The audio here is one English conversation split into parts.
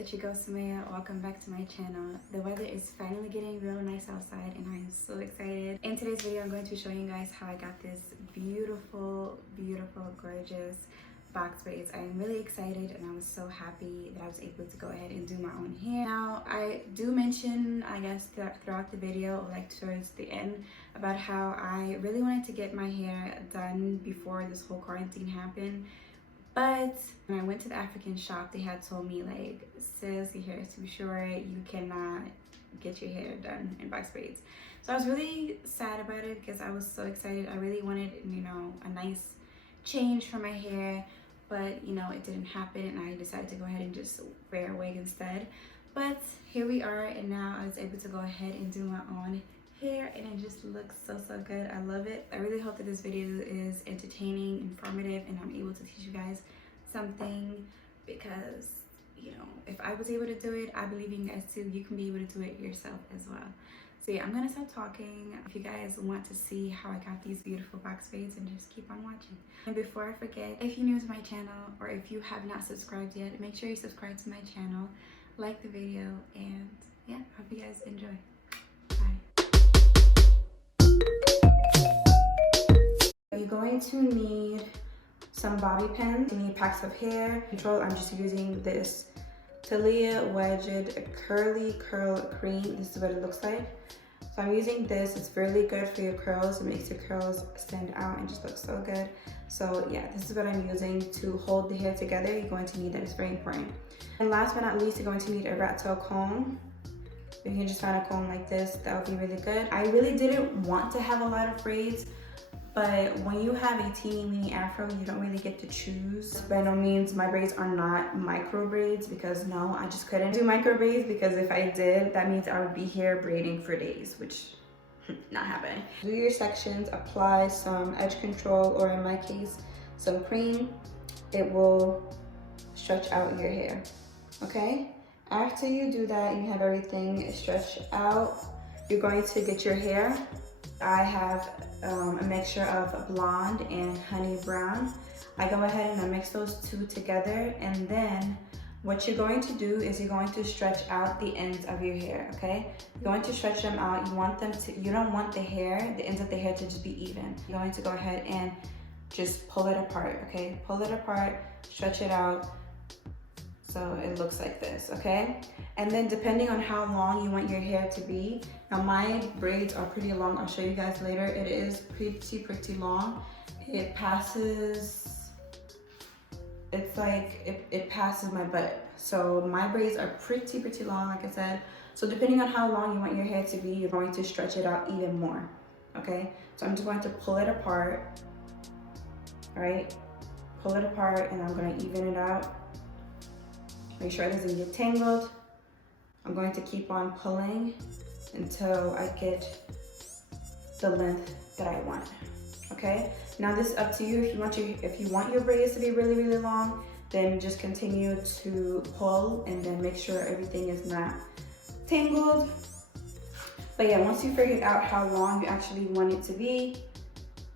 it's your girl Samaya. Welcome back to my channel. The weather is finally getting real nice outside and I am so excited. In today's video, I'm going to be showing you guys how I got this beautiful, gorgeous box braids. I am really excited and I was so happy that I was able to go ahead and do my own hair. Now, I do mention, I guess, throughout the video, like towards the end, about how I really wanted to get my hair done before this whole quarantine happened. But when I went to the African shop, they had told me, like, sis, your hair is too short, you cannot get your hair done in box braids. So I was really sad about it because I was so excited. I really wanted, you know, a nice change for my hair, but, you know, it didn't happen and I decided to go ahead and just wear a wig instead. But here we are, and now I was able to go ahead and do my own hair and it just looks so good. I love it. I really hope that this video is entertaining, informative, and I'm able to teach you guys something because, you know, if I was able to do it, I believe in you guys too. You can be able to do it yourself as well. So yeah, I'm gonna stop talking. If you guys want to see how I got these beautiful box braids, and just keep on watching. And before I forget, if you're new to my channel or if you have not subscribed yet, make sure you subscribe to my channel, like the video, and yeah, hope you guys enjoy. You're going to need some bobby pins. You need packs of hair control. I'm just using this Taliah Wajid Curly Curl Cream. This is what it looks like. So I'm using this. It's really good for your curls. It makes your curls stand out and just look so good. So yeah, this is what I'm using to hold the hair together. You're going to need that. It's very important. And last but not least, you're going to need a rat tail comb. You can just find a comb like this. That would be really good. I really didn't want to have a lot of braids, but when you have a teeny mini afro, you don't really get to choose. By no means, my braids are not micro braids, because no, I just couldn't do micro braids, because if I did, that means I would be here braiding for days, which not happening. Do your sections, apply some edge control, or in my case, some cream. It will stretch out your hair, okay? After you do that, you have everything stretched out, you're going to get your hair. I have a mixture of blonde and honey brown. I go ahead and I mix those two together, and then what you're going to do is you're going to stretch out the ends of your hair, okay? You're going to stretch them out. You want them to, you don't want the ends of the hair to just be even. You're going to go ahead and just pull it apart, okay? Pull it apart, stretch it out, so it looks like this, okay? And then depending on how long you want your hair to be, now my braids are pretty long. I'll show you guys later. It is pretty long. It passes, it's like, it passes my butt. So my braids are pretty long, like I said. So depending on how long you want your hair to be, you're going to stretch it out even more, okay? So I'm just going to pull it apart, all right? Pull it apart, and I'm gonna even it out. Make sure it doesn't get tangled. I'm going to keep on pulling until I get the length that I want, okay? Now this is up to you. If you want your braids to be really long, then just continue to pull and then make sure everything is not tangled. But yeah, once you figured out how long you actually want it to be,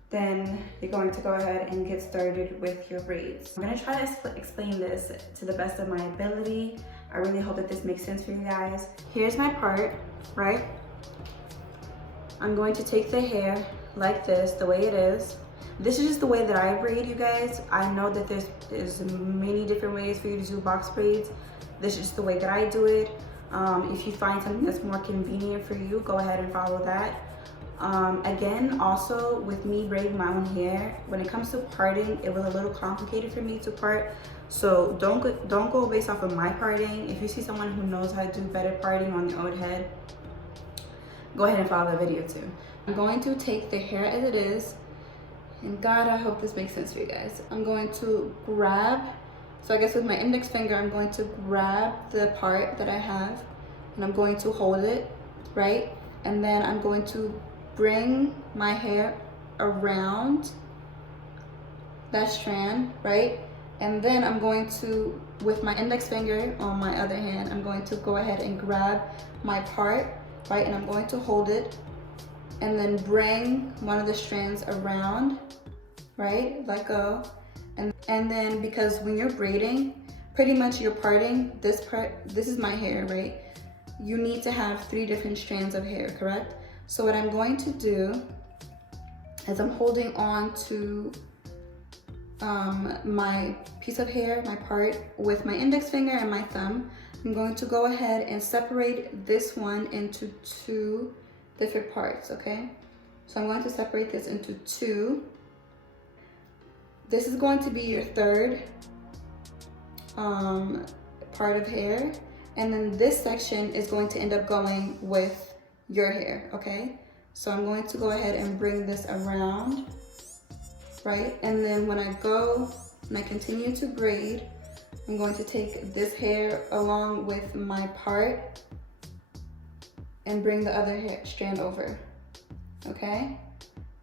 then you're going to go ahead and get started with your braids. I'm gonna try to explain this to the best of my ability. I really hope that this makes sense for you guys. Here's my part, right? I'm going to take the hair like this, the way it is. This is just the way that I braid, you guys. I know that there's many different ways for you to do box braids. This is just the way that I do it. If you find something that's more convenient for you, go ahead and follow that. Again, also with me braiding my own hair, when it comes to parting, it was a little complicated for me to part. So don't go based off of my parting. If you see someone who knows how to do better parting on their own head, go ahead and follow the video too. I'm going to take the hair as it is, and God, I hope this makes sense for you guys. I'm going to grab, so I guess with my index finger, I'm going to grab the part that I have, and I'm going to hold it, right? And then I'm going to bring my hair around that strand, right? And then I'm going to, with my index finger on my other hand, I'm going to go ahead and grab my part, right? And I'm going to hold it and then bring one of the strands around, right? Let go. And then because when you're braiding, pretty much you're parting this part. This is my hair, right? You need to have 3 different strands of hair, correct? So what I'm going to do is I'm holding on to my piece of hair, my part, with my index finger and my thumb. I'm going to go ahead and separate this one into 2 different parts, okay? So I'm going to separate this into 2. This is going to be your 3rd part of hair, and then this section is going to end up going with your hair, okay? So I'm going to go ahead and bring this around, right? And then when I continue to braid, I'm going to take this hair along with my part and bring the other hair strand over, okay?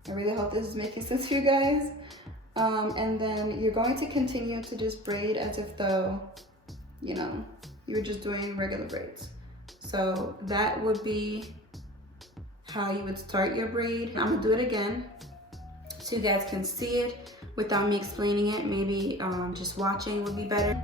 I really hope this is making sense to you guys. And then you're going to continue to just braid as if though, you know, you were just doing regular braids. So that would be how you would start your braid. I'm gonna do it again so you guys can see it without me explaining it. Maybe just watching would be better.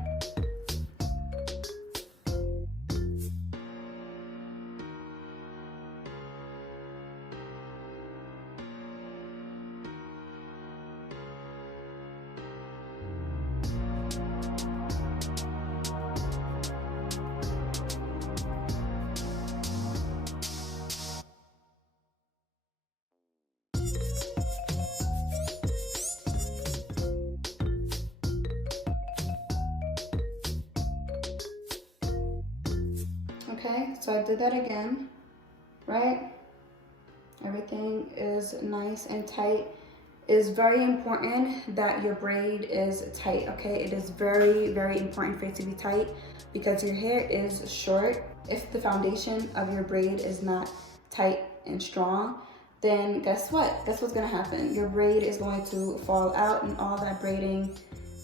Okay, so I did that again, right? Everything is nice and tight. It is very important that your braid is tight, okay? It is very, very important for it to be tight because your hair is short. If the foundation of your braid is not tight and strong, then guess what? Guess what's gonna happen? Your braid is going to fall out and all that braiding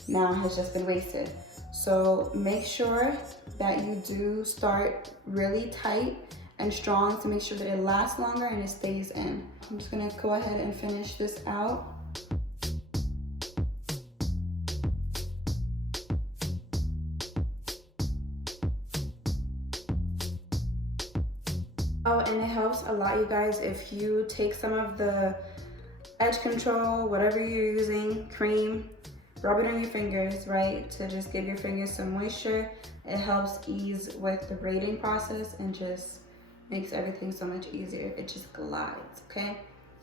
now has just been wasted. So make sure that you do start really tight and strong to make sure that it lasts longer and it stays in. I'm just gonna go ahead and finish this out. Oh, and it helps a lot, you guys, if you take some of the edge control, whatever you're using, cream, rub it on your fingers, right, to just give your fingers some moisture. It helps ease with the braiding process and just makes everything so much easier. It just glides, okay?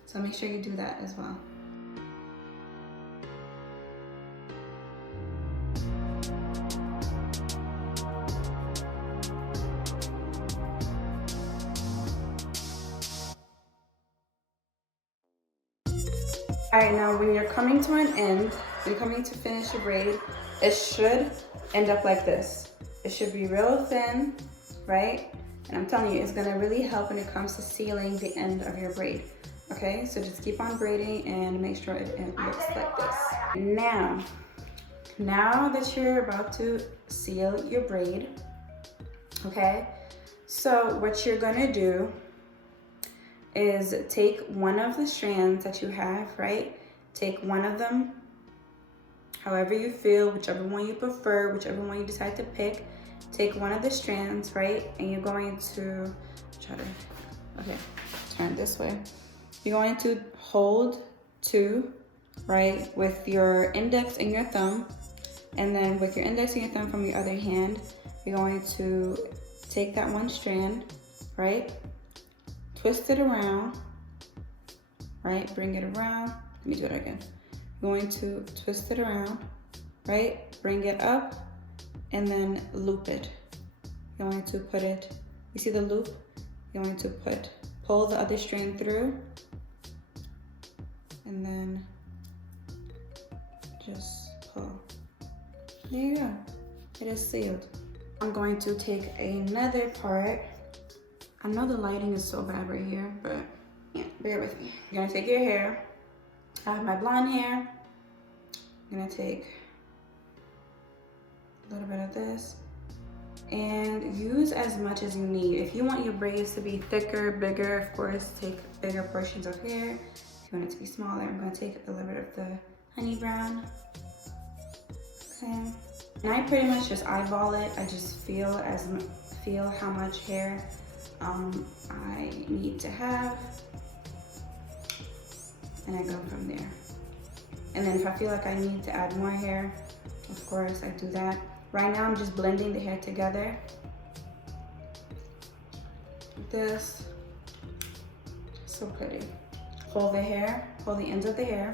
So make sure you do that as well. All right, now when you're coming to an end, you're coming to finish your braid, it should end up like this. It should be real thin, right? And I'm telling you, it's gonna really help when it comes to sealing the end of your braid. Okay, so just keep on braiding and make sure it looks like this. Now that you're about to seal your braid, okay, so what you're gonna do is take one of the strands that you have, right? Take one of them, however you feel, whichever one you prefer, whichever one you decide to pick. Take one of the strands, right? And you're going to turn this way. You're going to hold 2, right, with your index and your thumb. And then with your index and your thumb from your other hand, you're going to take that one strand, right? Twist it around, right? Bring it around. Let me do it again. You're going to twist it around, right? Bring it up and then loop it. You're going to put it, you see the loop? You're going to pull the other strand through and then just pull. There you go. It is sealed. I'm going to take another part. I know the lighting is so bad right here, but yeah, bear with me. You're gonna take your hair. I have my blonde hair. I'm gonna take a little bit of this and use as much as you need. If you want your braids to be thicker, bigger, of course, take bigger portions of hair. If you want it to be smaller, I'm gonna take a little bit of the honey brown. Okay, And I pretty much just eyeball it. I just feel how much hair I need to have, and I go from there. And then if I feel like I need to add more hair, of course I do that. Right now I'm just blending the hair together. This, so pretty. Hold the hair, hold the ends of the hair.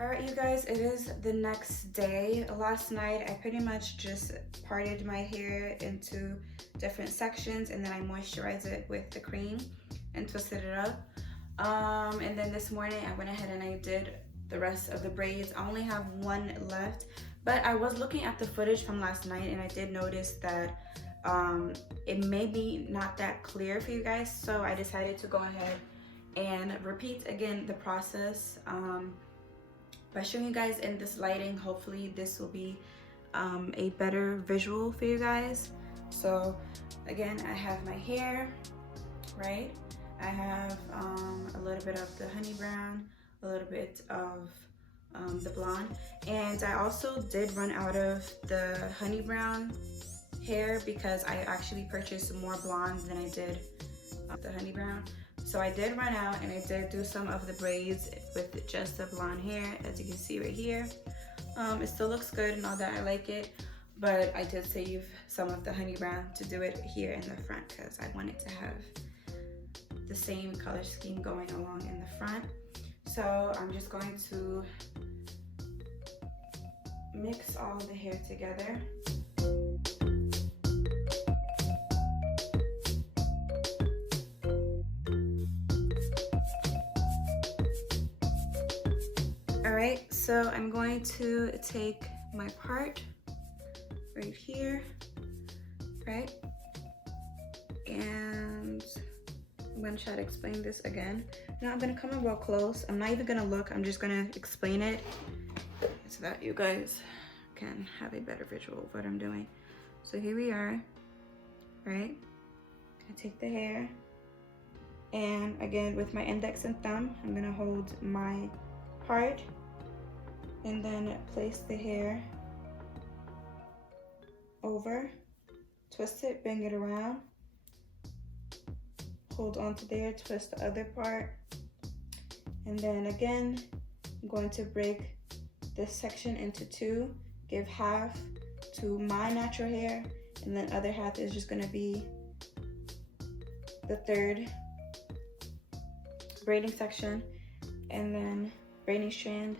Alright you guys, it is the next day. Last night I pretty much just parted my hair into different sections, and then I moisturized it with the cream and twisted it up. And then this morning I went ahead and I did the rest of the braids. I only have one left, but I was looking at the footage from last night and I did notice that it may be not that clear for you guys, so I decided to go ahead and repeat again the process. By showing you guys in this lighting, hopefully this will be a better visual for you guys. So again, I have my hair, right? I have a little bit of the honey brown, a little bit of the blonde, and I also did run out of the honey brown hair because I actually purchased more blonde than I did the honey brown. So I did run out, and I did do some of the braids with just the blonde hair, as you can see right here. It still looks good and all that, I like it, but I did save some of the honey brown to do it here in the front because I wanted to have the same color scheme going along in the front. So I'm just going to mix all the hair together. Alright, so I'm going to take my part right here, right? And I'm going to try to explain this again. Now I'm going to come in real close. I'm not even going to look, I'm just going to explain it so that you guys can have a better visual of what I'm doing. So here we are, right? I take the hair, and again with my index and thumb, I'm going to hold my part and then place the hair over, twist it, bring it around, hold on to there, twist the other part, and then again I'm going to break this section into two, give half to my natural hair, and then other half is just going to be the third braiding section, and then braiding strand,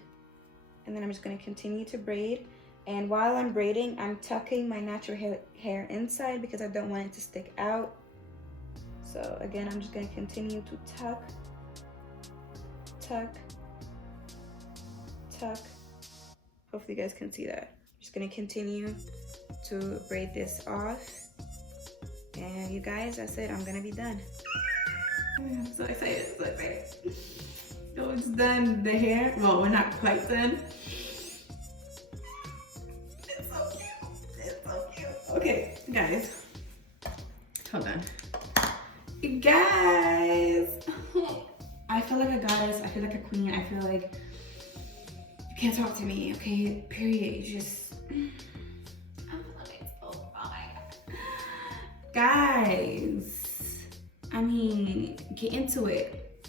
and then I'm just going to continue to braid. And while I'm braiding, I'm tucking my natural hair inside because I don't want it to stick out. So again, I'm just going to continue to tuck, tuck, tuck. Hopefully you guys can see that. I'm just going to continue to braid this off, and you guys, that's it. I'm going to be done. I'm so excited, so excited. So it's done, the hair. Well, we're not quite done. It's so cute. It's so cute. Okay, guys. Hold on. You guys. I feel like a goddess. I feel like a queen. I feel like you can't talk to me, okay? Period. You just. I'm looking so fine. Guys. I mean, get into it.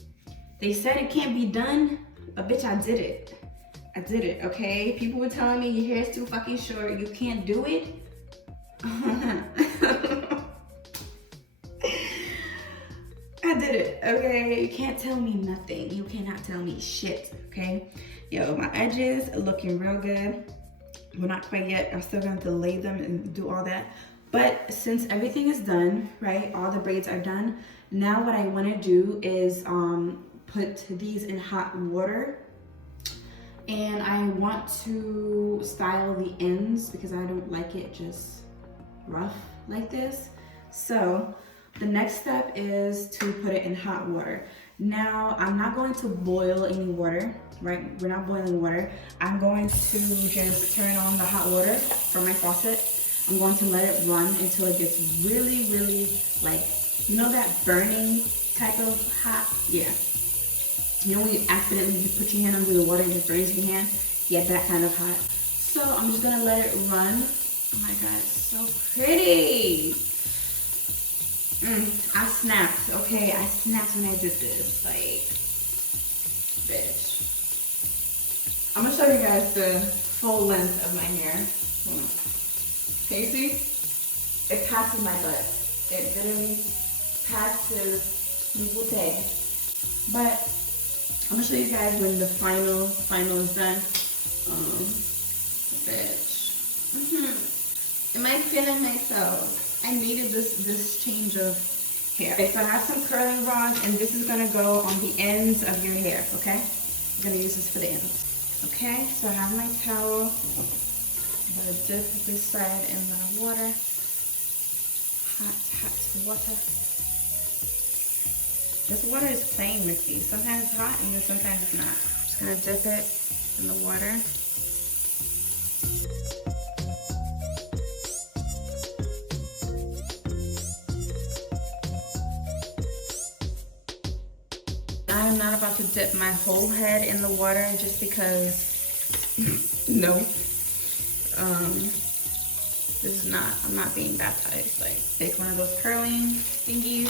They said it can't be done, but bitch, I did it. I did it, okay? People were telling me your hair is too fucking short, you can't do it. I did it, okay? You can't tell me nothing. You cannot tell me shit, okay? Yo, my edges are looking real good. Well, not quite yet. I'm still going to lay them and do all that. But since everything is done, right? All the braids are done. Now what I want to do is put these in hot water. And I want to style the ends because I don't like it just rough like this. So the next step is to put it in hot water. Now, I'm not going to boil any water, right? We're not boiling water. I'm going to just turn on the hot water from my faucet. I'm going to let it run until it gets really, really like, you know that burning type of hot? Yeah. You know when you accidentally just put your hand under the water and it just burns your hand? Yeah, that kind of hot. So I'm just gonna let it run. Oh my God, it's so pretty. I snapped, okay? I snapped when I did this, like, bitch. I'm gonna show you guys the full length of my hair. Can you see? It passes my butt. It literally passes my booty. But I'm gonna show you guys when the final is done. Bitch. Am I feeling myself? I needed this change of hair. Okay, so I have some curling rods, and this is gonna go on the ends of your hair, okay? I'm gonna use this for the ends. Okay, so I have my towel. I'm gonna dip this side in the water. Hot water. This water is playing with me. Sometimes it's hot and then sometimes it's not. Just gonna dip it in the water. I'm not about to dip my whole head in the water just because, no. This is not, I'm not being baptized. Like, take one of those curling thingies.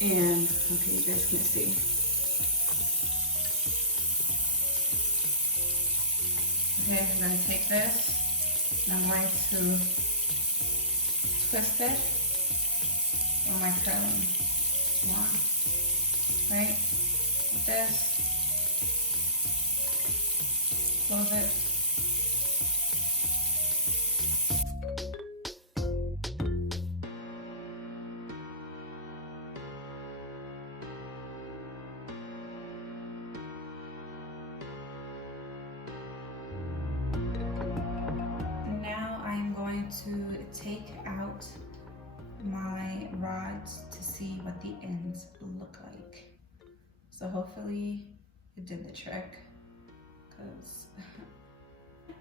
And, okay, you guys can see. Okay, I'm gonna take this, and I'm going to twist it on my curling wand. Right? Like this. Close it. Now I'm going to take out my rods to see what the ends look like. So hopefully it did the trick, because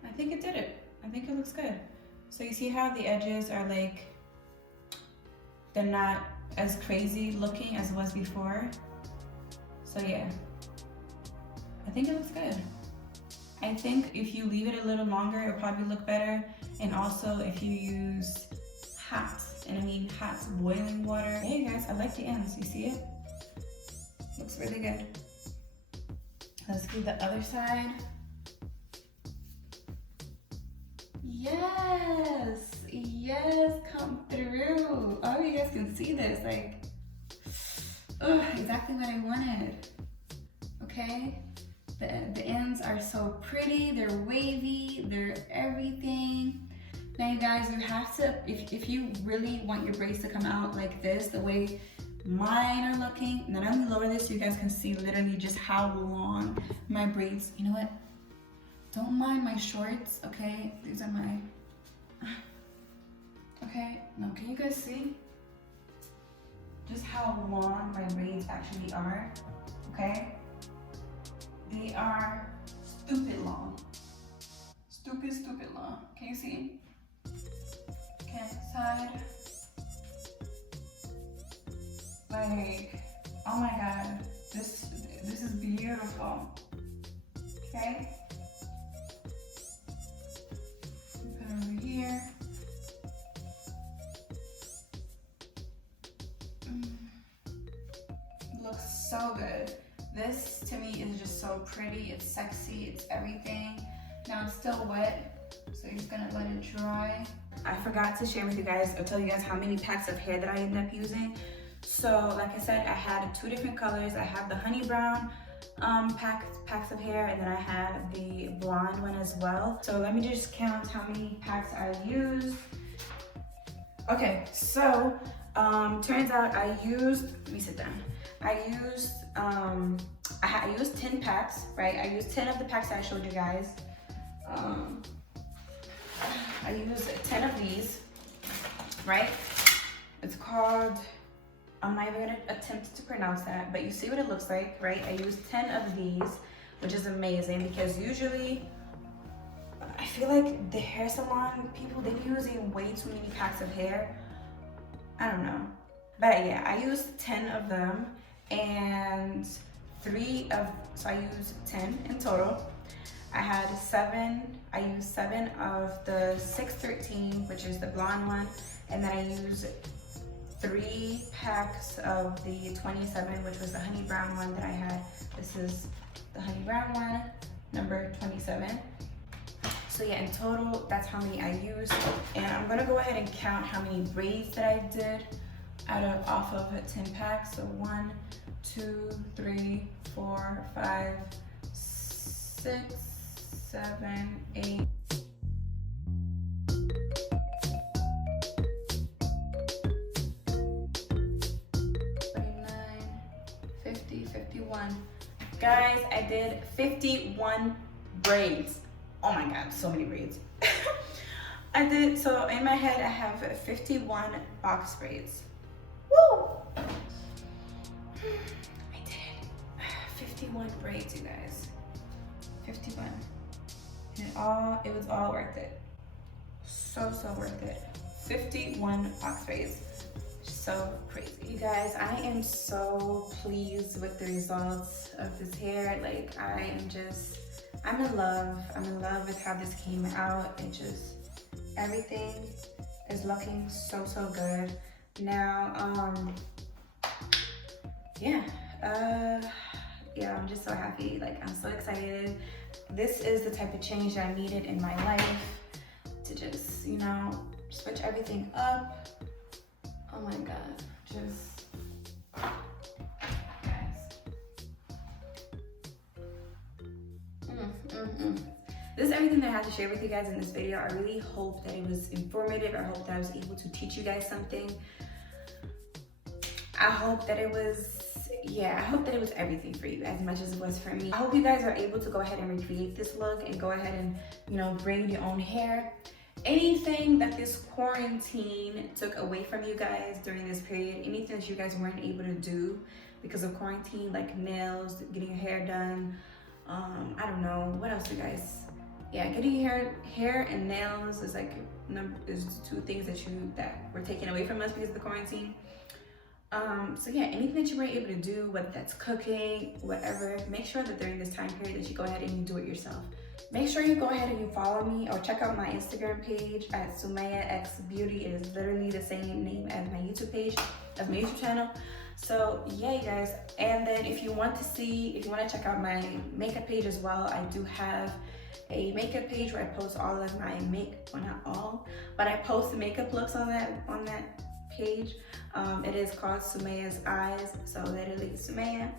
I think it did it. I think it looks good. So you see how the edges are like, they're not as crazy looking as it was before. So yeah, I think it looks good. I think if you leave it a little longer, it'll probably look better. And also if you use hot, and I mean hot boiling water. Hey guys, I like the ends, you see it? Looks really good. Let's do the other side. Yes, yes, come through. Oh, you guys can see this, like, oh, exactly what I wanted. Okay, the ends are so pretty, they're wavy, they're everything. Now you guys, you have to, if you really want your braids to come out like this, the way mine are looking, now let me lower this so you guys can see literally just how long my braids, you know what? Don't mind my shorts, okay? These are my, okay, now can you guys see just how long my braids actually are, okay? They are stupid long. Stupid long. Can you see? Okay, side. Like, oh my God, this is beautiful. Okay. Put it over here. looks so good. This to me is just so pretty. It's sexy, it's everything. Now it's still wet, so you're just gonna let it dry. I forgot to share with you guys or tell you guys how many packs of hair that I ended up using. So like I said, I had 2 different colors. I have the honey brown packs of hair, and then I had the blonde one as well. So let me just count how many packs I used. Okay, so turns out I used, let me sit down. I used 10 packs, right? I used 10 of the packs that I showed you guys. I used 10 of these, right? It's called, I'm not even gonna attempt to pronounce that, but you see what it looks like, right? I used 10 of these, which is amazing because usually I feel like the hair salon people, they be using way too many packs of hair. I don't know. But yeah, I used 10 of them and so I used 10 in total. I used 7 of the 613, which is the blonde one, and then I used 3 packs of the 27, which was the honey brown one that I had. This is the honey brown one, number 27. So yeah, in total, that's how many I used. And I'm gonna go ahead and count how many braids that I did off of 10 packs. So 1, 2, 3, 4, 5, 6, 7, 8. 51. Guys, I did 51 braids. Oh my god, so many braids. So in my head I have 51 box braids. Woo! I did it. 51 braids, you guys. 51. And it was all worth it. So worth it. 51 box braids. So crazy. You guys, I am so pleased with the results of this hair. Like, I'm in love. I'm in love with how this came out. Everything is looking so good. Now, I'm just so happy. Like, I'm so excited. This is the type of change that I needed in my life to just, switch everything up. Oh my god, guys. This is everything that I had to share with you guys in this video. I really hope that it was informative. I hope that I was able to teach you guys something. I hope that it was everything for you as much as it was for me. I hope you guys are able to go ahead and recreate this look and go ahead and, braid your own hair. Anything that this quarantine took away from you guys during this period, anything that you guys weren't able to do because of quarantine, like nails, getting your hair done, I don't know, what else you guys, getting your hair and nails is like is 2 things that were taken away from us because of the quarantine. Anything that you weren't able to do, whether that's cooking, whatever, make sure that during this time period that you go ahead and you do it yourself. Make sure you go ahead and you follow me or check out my Instagram page at Sumaya X Beauty. It is literally the same name as my YouTube page, as my YouTube channel. So yeah, you guys. And then if you want to check out my makeup page as well, I do have a makeup page where I post all of my not all, but I post makeup looks on that page. It is called Sumaya's Eyes. So literally Sumaya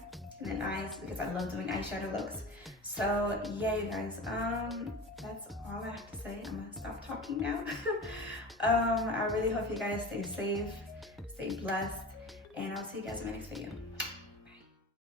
and then eyes, because I love doing eyeshadow looks. So yeah, you guys, that's all I have to say. I'm gonna stop talking now. I really hope you guys stay safe, stay blessed, and I'll see you guys in my next video.